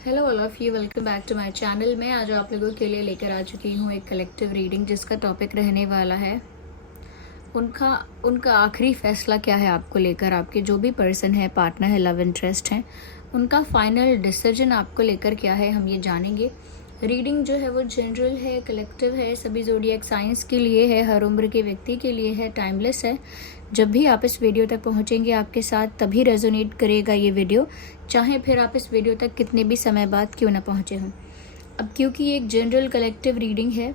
Hello all of you, welcome back to my channel. मैं आज आप लोगों के लिए लेकर आ चुकी हूँ एक कलेक्टिव रीडिंग जिसका टॉपिक रहने वाला है उनका उनका आखिरी फैसला क्या है आपको लेकर। आपके जो भी पर्सन है, पार्टनर है, लव इंटरेस्ट है, उनका फाइनल डिसीजन आपको लेकर क्या है, हम ये जानेंगे। रीडिंग जो है वो जनरल है, कलेक्टिव है, सभी ज़ोडिएक साइंस के लिए है, हर उम्र के व्यक्ति के लिए है, टाइमलेस है। जब भी आप इस वीडियो तक पहुंचेंगे आपके साथ तभी रेजोनेट करेगा ये वीडियो, चाहे फिर आप इस वीडियो तक कितने भी समय बाद क्यों ना पहुंचे हों। अब क्योंकि ये एक जनरल कलेक्टिव रीडिंग है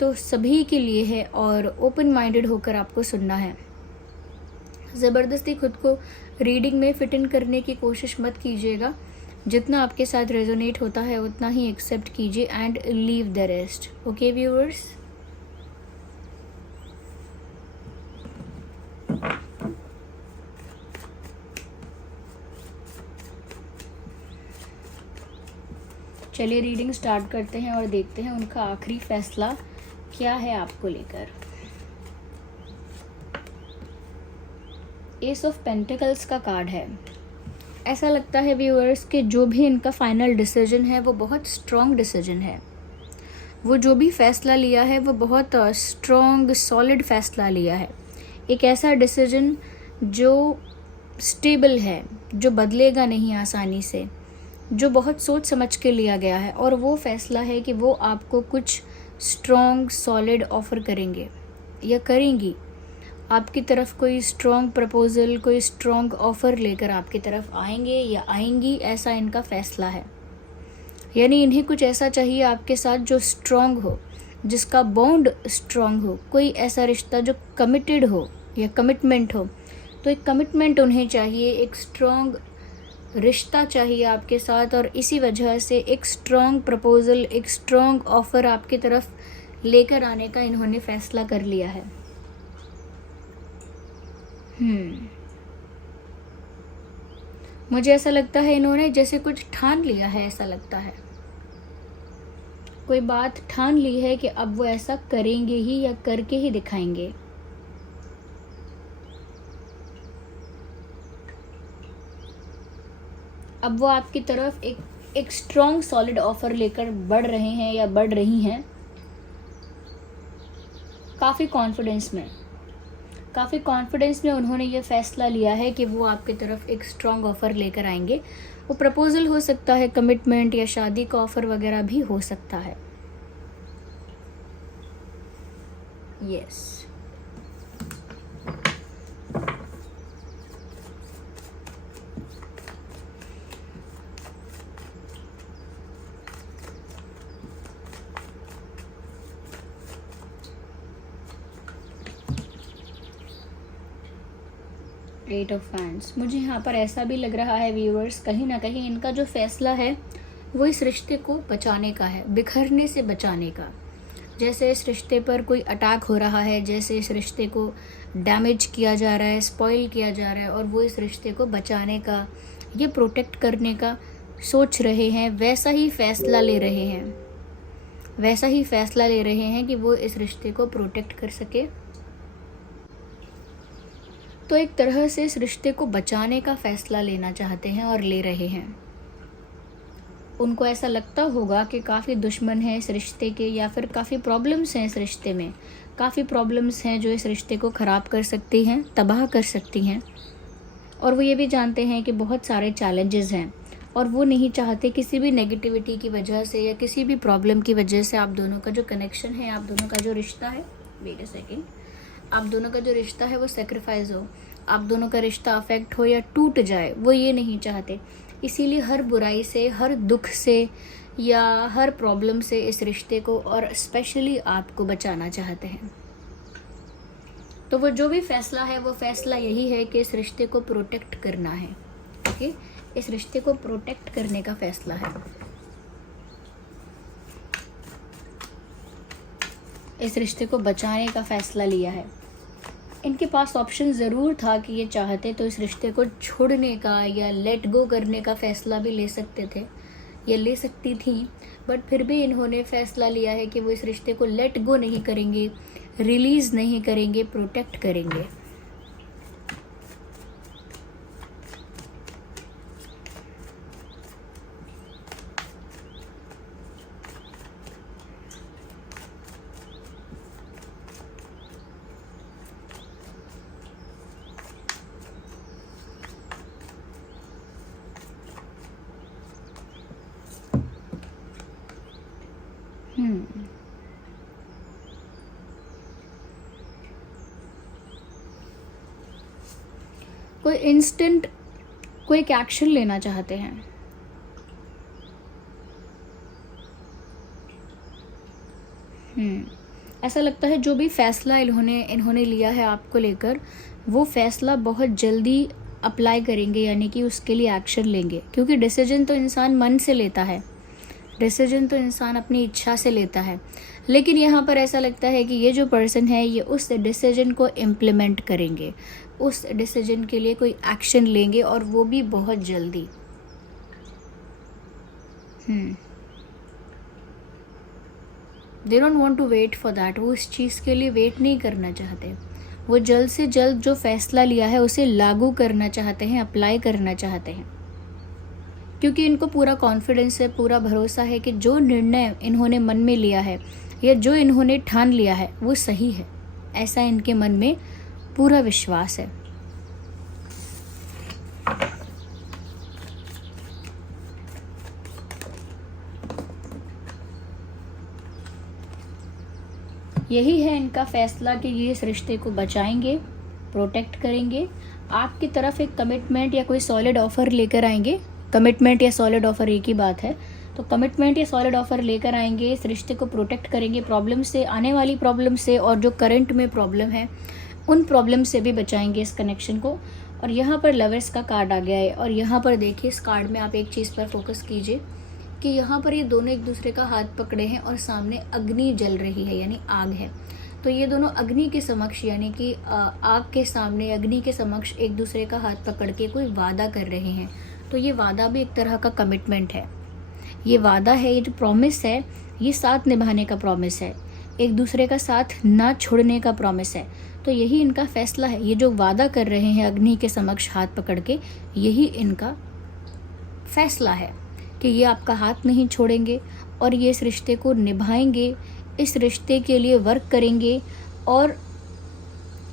तो सभी के लिए है और ओपन माइंडेड होकर आपको सुनना है। ज़बरदस्ती खुद को रीडिंग में फिट इन करने की कोशिश मत कीजिएगा। जितना आपके साथ रेजोनेट होता है उतना ही एक्सेप्ट कीजिए and leave the rest. Okay viewers, चलिए रीडिंग स्टार्ट करते हैं और देखते हैं उनका आखिरी फैसला क्या है आपको लेकर। एस ऑफ पेंटिकल्स का कार्ड है। ऐसा लगता है व्यूअर्स कि जो भी इनका फाइनल डिसीजन है वो बहुत स्ट्रॉन्ग डिसीजन है। वो जो भी फैसला लिया है वो बहुत स्ट्रॉन्ग सॉलिड फैसला लिया है। एक ऐसा डिसीजन जो स्टेबल है, जो बदलेगा नहीं आसानी से, जो बहुत सोच समझ के लिया गया है। और वो फैसला है कि वो आपको कुछ स्ट्रॉन्ग सॉलिड ऑफर करेंगे या करेंगी। आपकी तरफ कोई स्ट्रॉन्ग प्रपोजल, कोई स्ट्रॉन्ग ऑफर लेकर आपकी तरफ आएंगे या आएंगी, ऐसा इनका फैसला है। यानी इन्हें कुछ ऐसा चाहिए आपके साथ जो स्ट्रॉन्ग हो, जिसका बॉन्ड स्ट्रॉन्ग हो, कोई ऐसा रिश्ता जो कमिटेड हो या कमिटमेंट हो। तो एक कमिटमेंट उन्हें चाहिए, एक स्ट्रॉन्ग रिश्ता चाहिए आपके साथ, और इसी वजह से एक स्ट्रॉन्ग प्रपोजल, एक स्ट्रॉन्ग ऑफर आपकी तरफ लेकर आने का इन्होंने फैसला कर लिया है। मुझे ऐसा लगता है इन्होंने जैसे कुछ ठान लिया है, ऐसा लगता है कोई बात ठान ली है कि अब वो ऐसा करेंगे ही या करके ही दिखाएंगे। अब वो आपकी तरफ एक स्ट्रॉन्ग सॉलिड ऑफर लेकर बढ़ रहे हैं या बढ़ रही हैं। काफ़ी कॉन्फिडेंस में उन्होंने ये फैसला लिया है कि वो आपकी तरफ एक स्ट्रॉन्ग ऑफर लेकर आएंगे। वो प्रपोजल हो सकता है, कमिटमेंट या शादी का ऑफर वगैरह भी हो सकता है। Yes, 8 of wands. मुझे यहाँ पर ऐसा भी लग रहा है व्यूअर्स, कहीं ना कहीं इनका जो फैसला है वो इस रिश्ते को बचाने का है, बिखरने से बचाने का। जैसे इस रिश्ते पर कोई अटैक हो रहा है, जैसे इस रिश्ते को डैमेज किया जा रहा है, स्पॉइल किया जा रहा है, और वो इस रिश्ते को बचाने का, ये प्रोटेक्ट करने का सोच रहे हैं, वैसा ही फैसला ले रहे हैं कि वो इस रिश्ते को प्रोटेक्ट कर सके। तो एक तरह से इस रिश्ते को बचाने का फैसला लेना चाहते हैं और ले रहे हैं। उनको ऐसा लगता होगा कि काफ़ी दुश्मन हैं इस रिश्ते के, या फिर काफ़ी प्रॉब्लम्स हैं इस रिश्ते में, काफ़ी प्रॉब्लम्स हैं जो इस रिश्ते को ख़राब कर सकती हैं, तबाह कर सकती हैं। और वो ये भी जानते हैं कि बहुत सारे चैलेंजेस हैं और वो नहीं चाहते किसी भी नेगेटिविटी की वजह से या किसी भी प्रॉब्लम की वजह से आप दोनों का जो कनेक्शन है, आप दोनों का जो रिश्ता है, वेट अ सेकेंड, आप दोनों का जो रिश्ता है वो सेक्रीफाइस हो, आप दोनों का रिश्ता अफेक्ट हो या टूट जाए, वो ये नहीं चाहते। इसीलिए हर बुराई से, हर दुख से या हर प्रॉब्लम से इस रिश्ते को और स्पेशली आपको बचाना चाहते हैं। तो वो जो भी फैसला है वो फैसला यही है कि इस रिश्ते को प्रोटेक्ट करना है। ओके, इस रिश्ते को प्रोटेक्ट करने का फैसला है, इस रिश्ते को बचाने का फैसला लिया है। इनके पास ऑप्शन ज़रूर था कि ये चाहते तो इस रिश्ते को छोड़ने का या लेट गो करने का फ़ैसला भी ले सकते थे या ले सकती थी, बट फिर भी इन्होंने फ़ैसला लिया है कि वो इस रिश्ते को लेट गो नहीं करेंगे, रिलीज़ नहीं करेंगे, प्रोटेक्ट करेंगे। कोई इंस्टेंट कोई एक एक्शन लेना चाहते हैं। ऐसा लगता है जो भी फैसला इन्होंने लिया है आपको लेकर, वो फैसला बहुत जल्दी अप्लाई करेंगे, यानी कि उसके लिए एक्शन लेंगे, क्योंकि डिसीजन तो इंसान मन से लेता है, डिसीजन तो इंसान अपनी इच्छा से लेता है। लेकिन यहाँ पर ऐसा लगता है कि ये जो पर्सन है ये उस डिसीजन को इम्प्लीमेंट करेंगे, उस डिसीजन के लिए कोई एक्शन लेंगे, और वो भी बहुत जल्दी। They don't want to wait for that, वो इस चीज़ के लिए वेट नहीं करना चाहते, वो जल्द से जल्द जो फैसला लिया है उसे लागू करना चाहते हैं, अप्लाई करना चाहते हैं, क्योंकि इनको पूरा कॉन्फिडेंस है, पूरा भरोसा है कि जो निर्णय इन्होंने मन में लिया है या जो इन्होंने ठान लिया है वो सही है, ऐसा इनके मन में पूरा विश्वास है। यही है इनका फैसला कि ये इस रिश्ते को बचाएंगे, प्रोटेक्ट करेंगे। आपकी तरफ एक कमिटमेंट या कोई सॉलिड ऑफर लेकर आएंगे। कमिटमेंट या सॉलिड ऑफर एक ही बात है। तो कमिटमेंट या सॉलिड ऑफर लेकर आएंगे, इस रिश्ते को प्रोटेक्ट करेंगे, प्रॉब्लम से, आने वाली प्रॉब्लम से, और जो करंट में प्रॉब्लम है उन प्रॉब्लम से भी बचाएंगे इस कनेक्शन को। और यहाँ पर लवर्स का कार्ड आ गया है, और यहाँ पर देखिए इस कार्ड में आप एक चीज़ पर फोकस कीजिए कि यहाँ पर ये दोनों एक दूसरे का हाथ पकड़े हैं और सामने अग्नि जल रही है, यानी आग है। तो ये दोनों अग्नि के समक्ष, यानी कि आग के सामने, अग्नि के समक्ष एक दूसरे का हाथ पकड़ के कोई वादा कर रहे हैं। तो ये वादा भी एक तरह का कमिटमेंट है, ये वादा है, ये जो प्रॉमिस है ये साथ निभाने का प्रॉमिस है, एक दूसरे का साथ ना छोड़ने का प्रॉमिस है। तो यही इनका फैसला है, ये जो वादा कर रहे हैं अग्नि के समक्ष हाथ पकड़ के, यही इनका फैसला है कि ये आपका हाथ नहीं छोड़ेंगे और ये इस रिश्ते को निभाएंगे, इस रिश्ते के लिए वर्क करेंगे और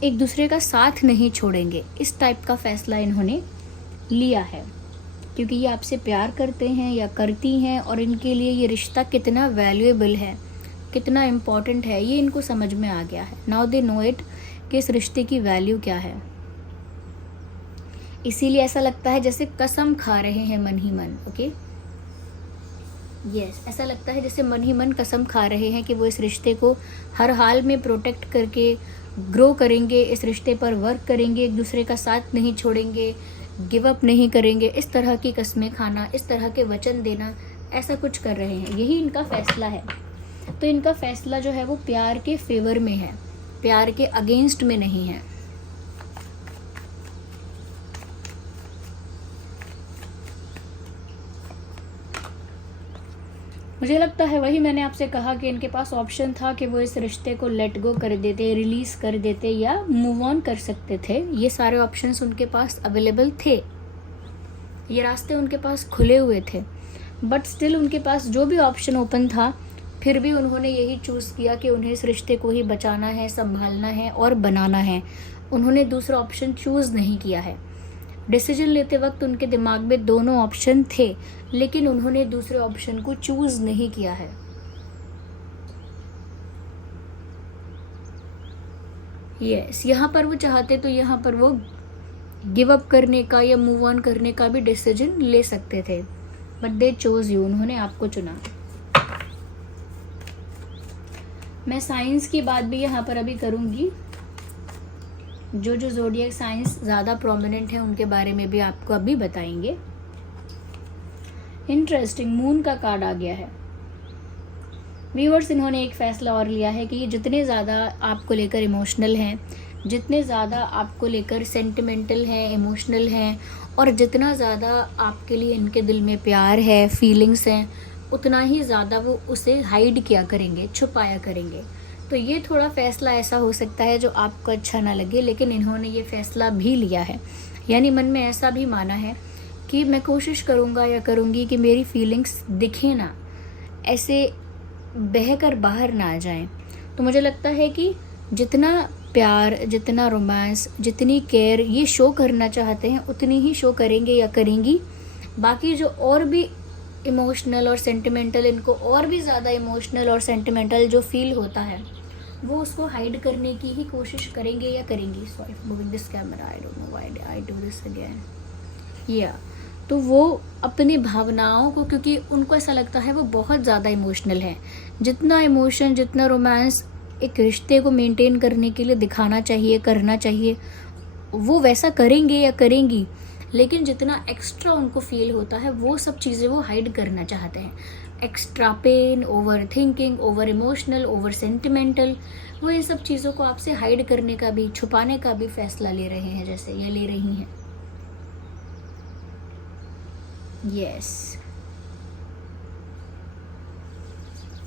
एक दूसरे का साथ नहीं छोड़ेंगे। इस टाइप का फैसला इन्होंने लिया है, क्योंकि ये आपसे प्यार करते हैं या करती हैं, और इनके लिए ये रिश्ता कितना वैल्यूएबल है, कितना इम्पॉर्टेंट है, ये इनको समझ में आ गया है। नाउ दे नो इट कि इस रिश्ते की वैल्यू क्या है। इसीलिए ऐसा लगता है जैसे कसम खा रहे हैं मन ही मन। ओके, यस, ऐसा लगता है जैसे मन ही मन कसम खा रहे हैं कि वो इस रिश्ते को हर हाल में प्रोटेक्ट करके ग्रो करेंगे, इस रिश्ते पर वर्क करेंगे, एक दूसरे का साथ नहीं छोड़ेंगे, गिव अप नहीं करेंगे। इस तरह की कस्में खाना, इस तरह के वचन देना, ऐसा कुछ कर रहे हैं, यही इनका फैसला है। तो इनका फैसला जो है वो प्यार के फेवर में है, प्यार के अगेंस्ट में नहीं है। मुझे लगता है वही मैंने आपसे कहा कि इनके पास ऑप्शन था कि वो इस रिश्ते को लेट गो कर देते, रिलीज कर देते या मूव ऑन कर सकते थे। ये सारे ऑप्शंस उनके पास अवेलेबल थे, ये रास्ते उनके पास खुले हुए थे, बट स्टिल उनके पास जो भी ऑप्शन ओपन था, फिर भी उन्होंने यही चूज़ किया कि उन्हें इस रिश्ते को ही बचाना है, संभालना है और बनाना है। उन्होंने दूसरा ऑप्शन चूज़ नहीं किया है। डिसीजन लेते वक्त उनके दिमाग में दोनों ऑप्शन थे, लेकिन उन्होंने दूसरे ऑप्शन को चूज़ नहीं किया है। यस, यहाँ पर वो चाहते तो यहाँ पर वो गिव अप करने का या मूव ऑन करने का भी डिसीजन ले सकते थे, बट दे चोज यू, उन्होंने आपको चुना। मैं साइंस की बात भी यहाँ पर अभी करूँगी, जो ज़ोडिएक साइंस ज़्यादा प्रोमिनेंट है उनके बारे में भी आपको अभी बताएंगे। इंटरेस्टिंग, मून का कार्ड आ गया है। व्यूअर्स, इन्होंने एक फ़ैसला और लिया है कि ये जितने ज़्यादा आपको लेकर इमोशनल हैं, जितने ज़्यादा आपको लेकर सेंटिमेंटल हैं, इमोशनल हैं, और जितना ज़्यादा आपके लिए इनके दिल में प्यार है, फीलिंग्स हैं, उतना ही ज़्यादा वो उसे हाइड किया करेंगे, छुपाया करेंगे। तो ये थोड़ा फ़ैसला ऐसा हो सकता है जो आपको अच्छा ना लगे, लेकिन इन्होंने ये फ़ैसला भी लिया है, यानी मन में ऐसा भी माना है कि मैं कोशिश करूँगा या करूँगी कि मेरी फीलिंग्स दिखे ना, ऐसे बहकर बाहर ना आ जाएं। तो मुझे लगता है कि जितना प्यार, जितना रोमांस, जितनी केयर ये शो करना चाहते हैं, उतनी ही शो करेंगे या करेंगी। बाकी जो और भी इमोशनल और सेंटिमेंटल, इनको और भी ज़्यादा इमोशनल और सेंटिमेंटल जो फील होता है, वो उसको हाइड करने की ही कोशिश करेंगे या करेंगी. Sorry for moving this camera, I don't know why I do this again. या तो वो अपनी भावनाओं को, क्योंकि उनको ऐसा लगता है वो बहुत ज़्यादा इमोशनल है. जितना इमोशन, जितना रोमांस एक रिश्ते को मेंटेन करने के लिए दिखाना चाहिए, करना चाहिए, वो वैसा करेंगे या करेंगी. लेकिन जितना एक्स्ट्रा उनको फील होता है वो सब चीज़ें वो हाइड करना चाहते हैं. Extra pain, overthinking, over emotional, over sentimental, वो इन सब चीज़ों को आपसे हाइड करने का भी, छुपाने का भी फैसला ले रहे हैं, जैसे या ले रही हैं. यस.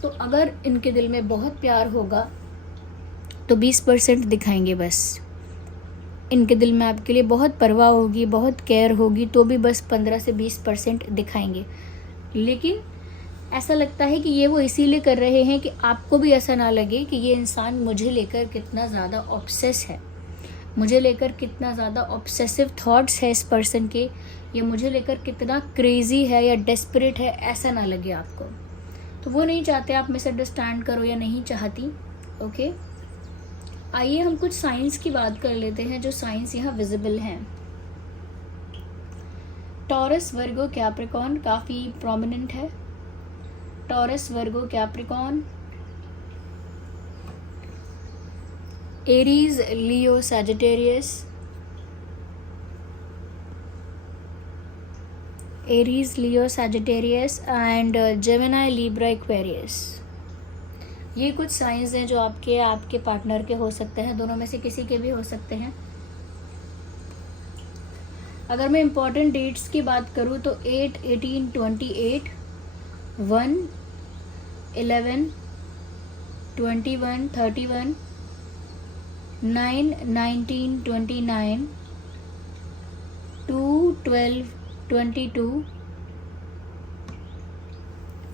तो अगर इनके दिल में बहुत प्यार होगा तो 20% दिखाएंगे बस. इनके दिल में आपके लिए बहुत परवाह होगी, बहुत केयर होगी, तो भी बस 15 से 20% दिखाएंगे. लेकिन ऐसा लगता है कि ये वो इसीलिए कर रहे हैं कि आपको भी ऐसा ना लगे कि ये इंसान मुझे लेकर कितना ज़्यादा ऑब्सेस है, मुझे लेकर कितना ज़्यादा ऑब्सेसिव थॉट्स है इस पर्सन के, या मुझे लेकर कितना क्रेजी है या डेस्परेट है, ऐसा ना लगे आपको. तो वो नहीं चाहते आप मिसअंडरस्टैंड करो, या नहीं चाहती. ओके, आइए हम कुछ साइंस की बात कर लेते हैं, जो साइंस यहाँ विजिबल हैं. टॉरस, वर्गो, कैप्रिकॉर्न काफ़ी प्रोमिनेंट है. Taurus, Virgo, Capricorn, Aries, Leo, Sagittarius, Aries, Leo, Sagittarius and Gemini, Libra, Aquarius. ये कुछ साइंस हैं जो आपके पार्टनर के हो सकते हैं, दोनों में से किसी के भी हो सकते हैं. अगर मैं इम्पॉर्टेंट डेट्स की बात करूँ तो 8, 18, 28, 1, 11, 21, 31, 9, 19, 29, 2, 12, 22,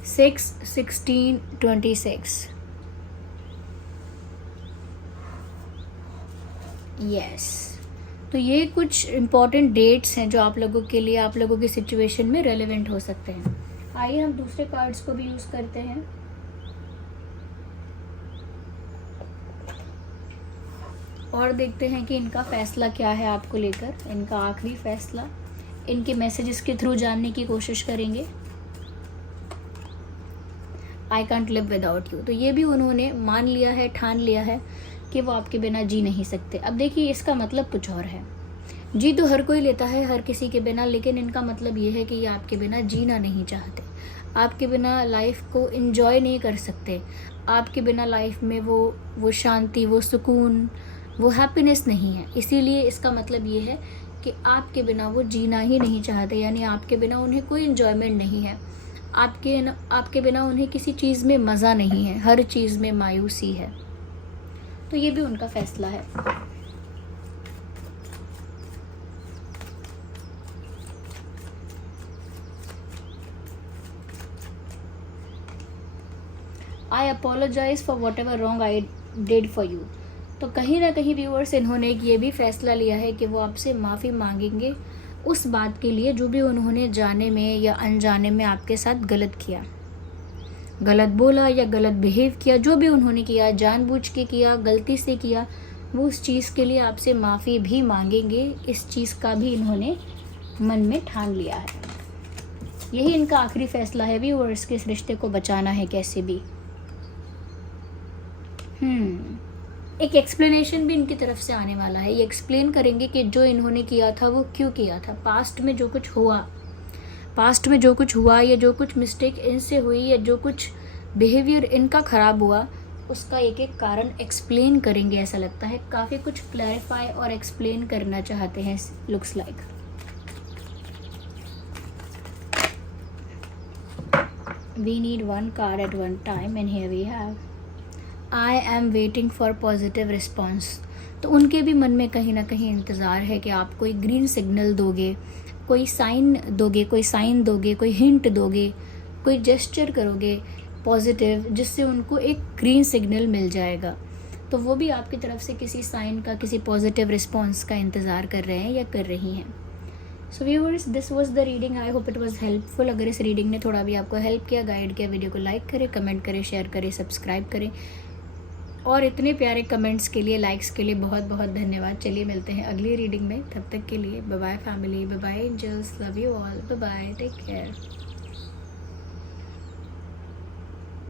6, 16, 26. यस. तो ये कुछ इम्पॉर्टेंट डेट्स हैं जो आप लोगों के लिए, आप लोगों की सिचुएशन में रेलेवेंट हो सकते हैं. आइए हम दूसरे कार्ड्स को भी यूज़ करते हैं. और देखते हैं कि इनका फैसला क्या है आपको लेकर, इनका आखिरी फैसला. इनके मैसेजेस के थ्रू जानने की कोशिश करेंगे. I can't live without you. तो ये भी उन्होंने मान लिया है, ठान लिया है कि वो आपके बिना जी नहीं सकते. अब देखिए, इसका मतलब कुछ और है. जी तो हर कोई लेता है, हर किसी के बिना, लेकिन इनका मतलब ये है कि ये आपके बिना जीना नहीं चाहते, आपके बिना लाइफ को एंजॉय नहीं कर सकते, आपके बिना लाइफ में वो शांति, वो सुकून, वो हैप्पीनेस नहीं है. इसीलिए इसका मतलब ये है कि आपके बिना वो जीना ही नहीं चाहते, यानी आपके बिना उन्हें कोई एंजॉयमेंट नहीं है, आपके बिना उन्हें किसी चीज़ में मज़ा नहीं है, हर चीज़ में मायूसी है. तो ये भी उनका फैसला है. I apologise for whatever wrong I did for you. तो कहीं ना कहीं व्यूअर्स, इन्होंने ये भी फैसला लिया है कि वो आपसे माफ़ी मांगेंगे उस बात के लिए जो भी उन्होंने जाने में या अनजाने में आपके साथ गलत किया, गलत बोला या गलत बिहेव किया. जो भी उन्होंने किया, जानबूझ के किया, गलती से किया, वो उस चीज़ के लिए आपसे माफ़ी भी मांगेंगे. इस चीज़ का भी इन्होंने मन में ठान लिया है. यही इनका आखिरी फैसला है व्यूअर्स के इस रिश्ते को बचाना है कैसे भी. एक एक्सप्लेनेशन भी इनकी तरफ से आने वाला है. ये एक्सप्लेन करेंगे कि जो इन्होंने किया था वो क्यों किया था, पास्ट में जो कुछ हुआ या जो कुछ मिस्टेक इनसे हुई या जो कुछ बिहेवियर इनका ख़राब हुआ, उसका एक एक कारण एक्सप्लेन करेंगे. ऐसा लगता है काफ़ी कुछ क्लैरिफाई और एक्सप्लेन करना चाहते हैं, looks like. We need one card at one time and here we have I am waiting for positive response. तो उनके भी मन में कहीं ना कहीं इंतज़ार है कि आप कोई ग्रीन सिग्नल दोगे, कोई साइन दोगे, कोई हिंट दोगे, कोई जेस्चर करोगे पॉजिटिव, जिससे उनको एक ग्रीन सिग्नल मिल जाएगा. तो वो भी आपकी तरफ से किसी साइन का, किसी पॉजिटिव रिस्पॉन्स का इंतज़ार कर रहे हैं या कर रही हैं. So viewers, this was the reading. I hope it was helpful. अगर इस रीडिंग ने थोड़ा भी आपको हेल्प किया, गाइड किया, वीडियो को लाइक करें, कमेंट करें, शेयर करें, सब्सक्राइब करें. और इतने प्यारे कमेंट्स के लिए, लाइक्स के लिए बहुत बहुत धन्यवाद। चलिए मिलते हैं अगली रीडिंग में, तब तक के लिए bye bye family, bye bye angels, love you all, bye bye, take care.